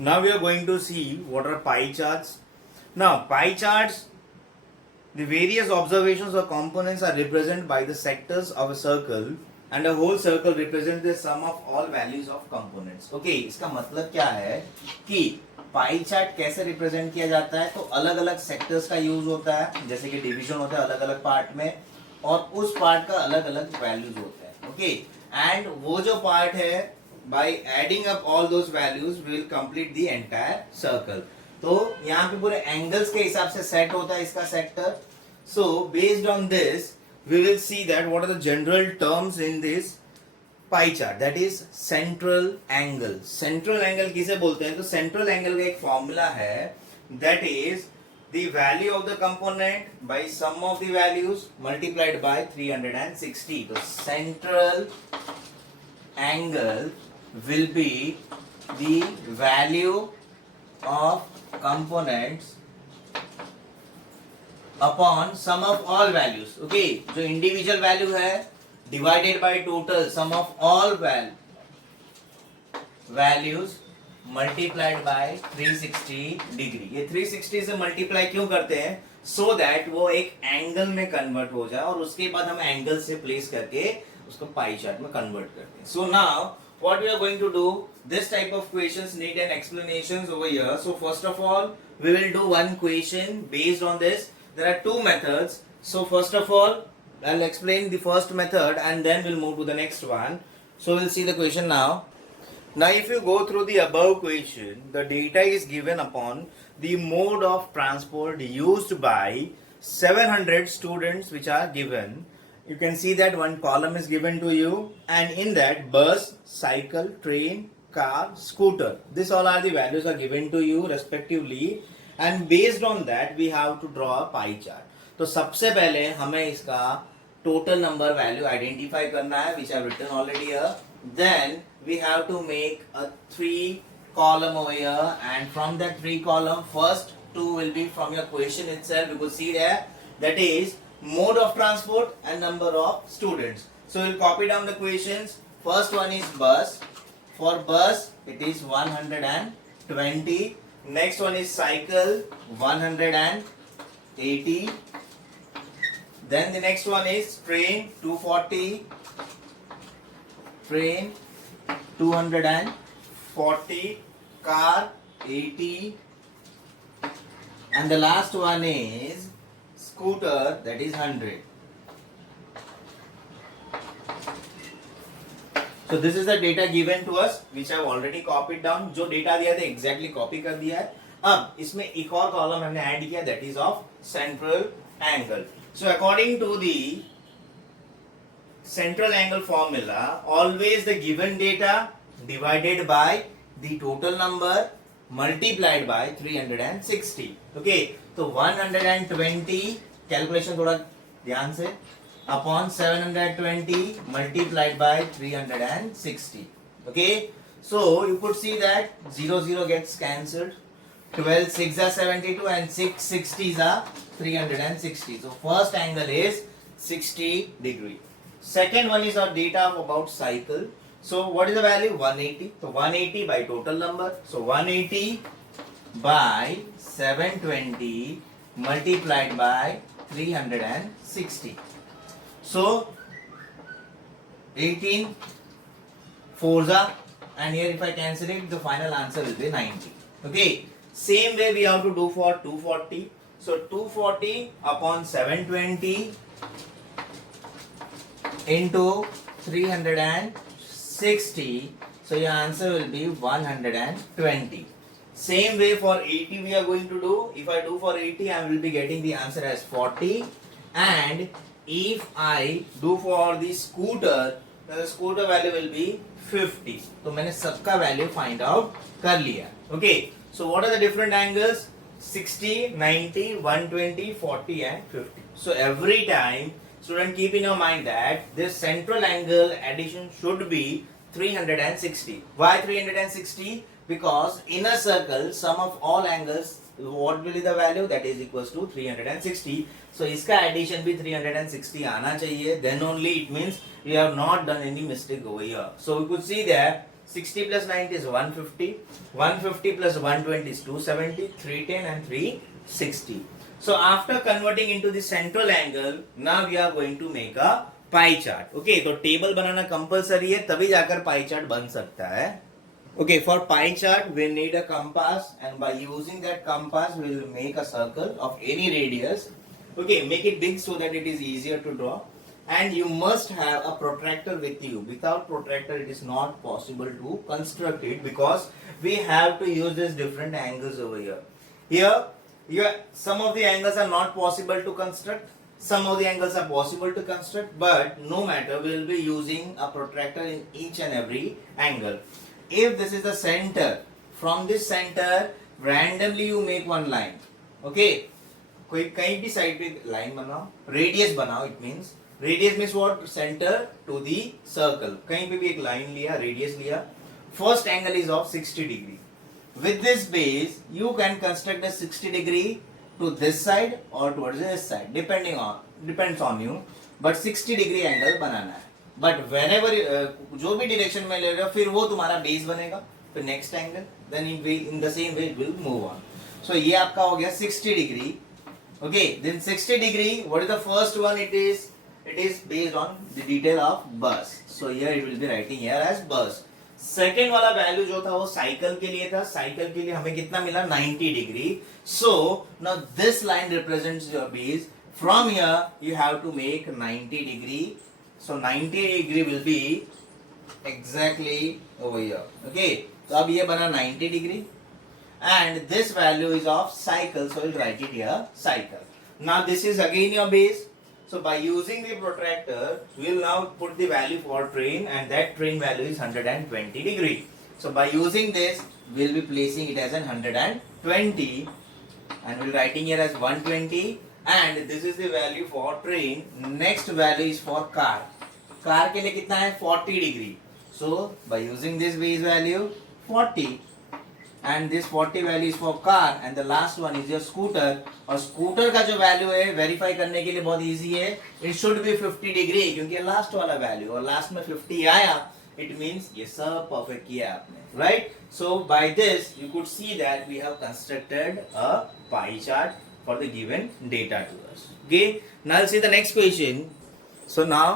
Now we are going to see what are pie charts. Now pie charts, the various observations or components are represented by the sectors of a circle and a whole circle represents the sum of all values of components. Okay, इसका मतलब क्या है कि pie chart कैसे represent किया जाता है, तो अलग अलग सेक्टर्स का यूज होता है, जैसे कि डिवीजन होता है अलग अलग पार्ट में और उस पार्ट का अलग अलग वैल्यूज होते हैं. ओके, एंड वो जो पार्ट है by adding up all those values we will complete the entire circle. तो यहाँ पे पूरे एंगल्स के हिसाब से सेट होता है इसका sector. So based on this we will see that what are the general terms in this pie chart, that is central angle. Central angle किसे बोलते हैं, तो central angle का एक फॉर्मूला है, that is the value of the component by sum of the values multiplied by 360. तो central angle will be the value of components upon sum of all values. Okay, जो individual value है divided by total sum of all values multiplied by 360 degree. ये 360 से multiply क्यों करते हैं, so that वो एक एंगल में कन्वर्ट हो जाए और उसके बाद हम एंगल से प्लेस करके उसको पाई चार्ट में कन्वर्ट करते हैं. So now what we are going to do, this type of questions need an explanations over here. So first of all we will do one question based on this. There are two methods. So first of all I'll explain the first method and then we'll move to the next one. So we'll see the question now. Now if you go through the above question, the data is given upon the mode of transport used by 700 students which are given. You can see that one column is given to you and in that bus, cycle, train, car, scooter, this all are the values are given to you respectively and based on that we have to draw a pie chart. तो सबसे पहले हमें इसका total number value identify करना है which I have written already here. Then we have to make a 3 column over here and from that 3 column first 2 will be from your question itself. You could see there, that is mode of transport and number of students. So we'll copy down the questions. First one is bus. For bus it is 120. Next one is cycle, 180. Then the next one is train, 240. Train 240. Car 80. And the last one is scooter, that is 100. So this is the data given to us which I have already copied down. जो data दिया था exactly copy कर दिया है. अब इसमें एक और column हमने add किया, that is of central angle. So according to the central angle formula, always the given data divided by the total number multiplied by 360. Okay, तो 120 कैलकुलेशन थोड़ा ध्यान से upon 720 multiplied by 360. Okay, so you could see that 0 gets cancelled. 12 6 are 72 and 6 60s are 360. So first angle is 60 degree. Second one is our data of about cycle. So what is the value? 180. So 180 by total number. So 180 by 720 multiplied by 360. So 18 4s and here if I cancel it, the final answer will be 90. Okay, same way we have to do for 240. So 240 upon 720 into 360. So your answer will be 120. Same way for 80 we are going to do. If I do for 80, I will be getting the answer as 40. And if I do for the scooter, then the scooter value will be 50. तो मैंने सबका value find out कर लिया. Okay. So what are the different angles? 60, 90, 120, 40 and 50. So every time, student, keep in your mind that this central angle addition should be 360. Why 360? Because in a circle, sum of all angles, what will be the value? That is equals to 360. So इसका addition भी 360 आना चाहिए. Then only it means we have not done any mistake over here. So we could see that 60 plus 90 is 150. 150 plus 120 is 270, 310 and 360. So after converting into the central angle, now we are going to make a pie chart. Okay, तो table बनाना compulsory है, तभी जाकर pie chart बन सकता है. Okay, for pie chart we need a compass, and by using that compass we will make a circle of any radius. Okay, make it big so that it is easier to draw. And you must have a protractor with you. Without protractor it is not possible to construct it, because we have to use these different angles over here. Here some of the angles are not possible to construct, some of the angles are possible to construct, but no matter, we will be using a protractor in each and every angle. If this is the center, from this center randomly you make one line. Okay, कोई कहीं भी side पे line बनाओ, radius बनाओ. It means radius means what, centre to the circle. कहीं पे भी एक लाइन लिया, रेडियस लिया. First angle is of 60 degree. With this base you can construct a 60 degree to this side और towards this side, depends on you. But 60 degree angle बनाना है. But whenever जो भी डायरेक्शन में ले रहे हो, फिर वो तुम्हारा बेस बनेगा. फिर next angle, then in the same way it will move on. So ये आपका हो गया 60 degree. Okay, then 60 degree, what is the first one? It is based on the detail of bus. So here it will be writing here as bus. Second वाला value जो था वो cycle के लिए था. साइकिल के लिए हमें कितना मिला? 90 degree. So now this line represents your base. From here you have to make 90 degree. So 90 degree will be exactly over here. Okay, तो अब ये बना 90 degree. And this value is of cycle, so we'll write it here, cycle. Now this is again your base. So by using the protractor, we'll now put the value for train, and that train value is 120 degree. So by using this, we'll be placing it as 120, and we'll writing here as 120, and this is the value for train. Next value is for car. car के लिए कितना है? 40 degree. So by using this base value 40, and this 40 value is for car, and the last one is your scooter. और scooter का जो value है verify करने के लिए बहुत easy है. It should be 50 degree, क्योंकि लास्ट वाला value और लास्ट में 50 आया, it means ये सब perfect किया आपने, right? So by this you could see that we have constructed a pie chart for the given data to us. Okay, now see the next question. So now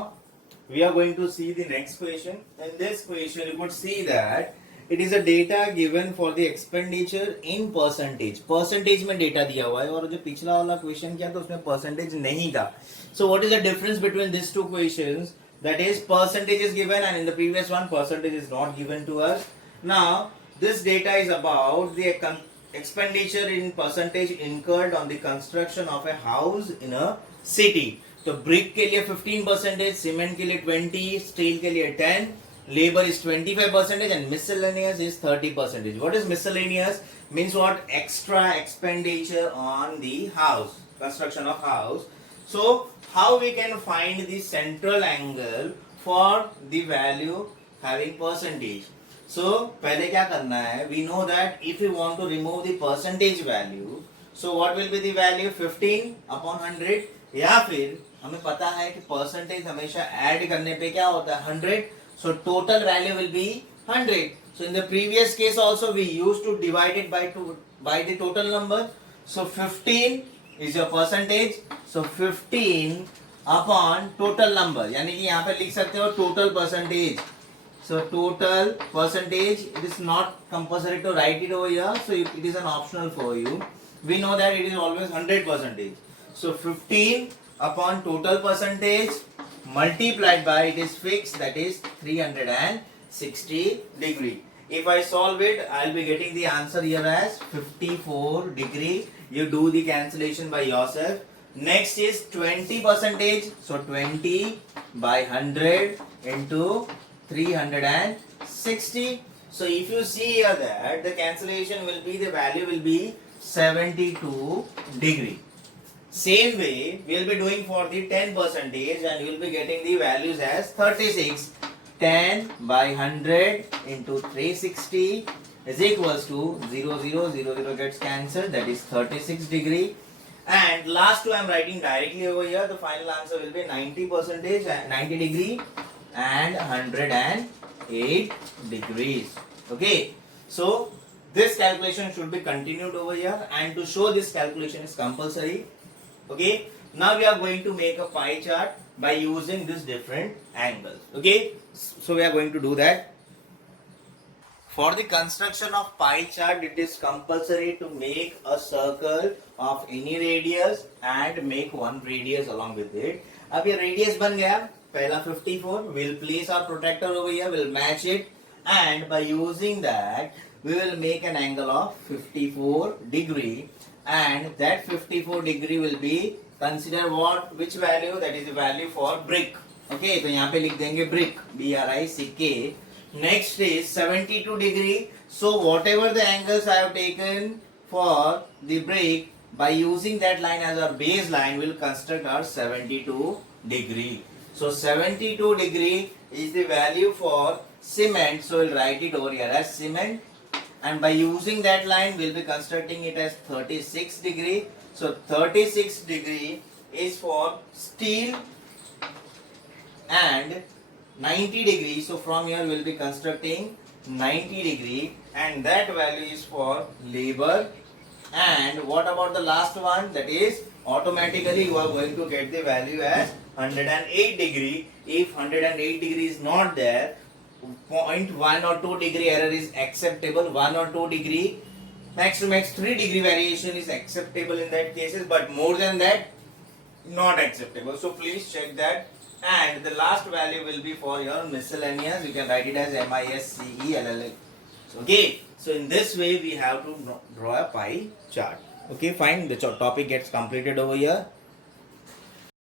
we are going to see the next question. In this question you could see that it is a data given for the expenditure in percentage. Percentage में data दिया हुआ है, और जो पिछला वाला question किया तो उसमें percentage नहीं था. So what is the difference between these two questions? That is, percentage is given, and in the previous one percentage is not given to us. Now this data is about the expenditure in percentage incurred on the construction of a house in a city. तो brick के लिए 15%, cement के लिए 20%, steel के लिए 10%, labor is 25%, and miscellaneous is 30%. What is miscellaneous? Means what? Extra expenditure on the house, construction of house. So how we can find the central angle for the value having percentage? So पहले क्या करना है? We know that if we want to remove the percentage value, so what will be the value? 15 upon 100. या फिर हमें पता है कि percentage हमेशा add करने पे क्या होता है? 100. So total value will be 100. So in the previous case also we used to divide it by the total number. So 15 is your percentage. So 15 upon total number. यानी कि यहाँ पे लिख सकते हो total percentage. So total percentage, it is not compulsory to write it over here. So it is an optional for you. We know that it is always 100%. So 15 upon total percentage multiplied by, it is fixed, that is 360 degree. If I solve it, I will be getting the answer here as 54 degree. You do the cancellation by yourself. Next is 20%. So 20 by 100 into 360. So if you see here that the cancellation will be, the value will be 72 degree. Same way we will be doing for the 10%, and you will be getting the values as 36. 10 by 100 into 360 is equals to 0, 0, 0, 0 gets cancelled, that is 36 degree. And last two I am writing directly over here. The final answer will be 90%, 90 degree and 120 8 degrees. Okay, so this calculation should be continued over here, and to show this calculation is compulsory. Okay, now we are going to make a pie chart by using this different angles. Okay, so we are going to do that. For the construction of pie chart, it is compulsory to make a circle of any radius and make one radius along with it. अब ये radius बन गया पहला 54. We'll place our protractor over here. We'll match it, and by using that, we will make an angle of 54 degree, and that 54 degree will be consider what, which value, that is the value for brick. Okay, तो यहाँ पे लिख देंगे brick, BRICK. Next is 72 degree. So whatever the angles I have taken for the brick, by using that line as our baseline, will construct our 72 degree. So 72 degree is the value for cement. So we'll write it over here as cement. And by using that line, we'll be constructing it as 36 degree. So 36 degree is for steel, and 90 degree. So from here we'll be constructing 90 degree, and that value is for labor. And what about the last one? That is automatically you are going to get the value as 108 degree. If 108 degree is not there, 0.1 or 2 degree error is acceptable. 1 or 2 degree, max to max 3 degree variation is acceptable in that cases, but more than that not acceptable. So please check that. And the last value will be for your miscellaneous. You can write it as MISCELL. Okay, so in this way we have to draw a pie chart. Okay, fine, the topic gets completed over here.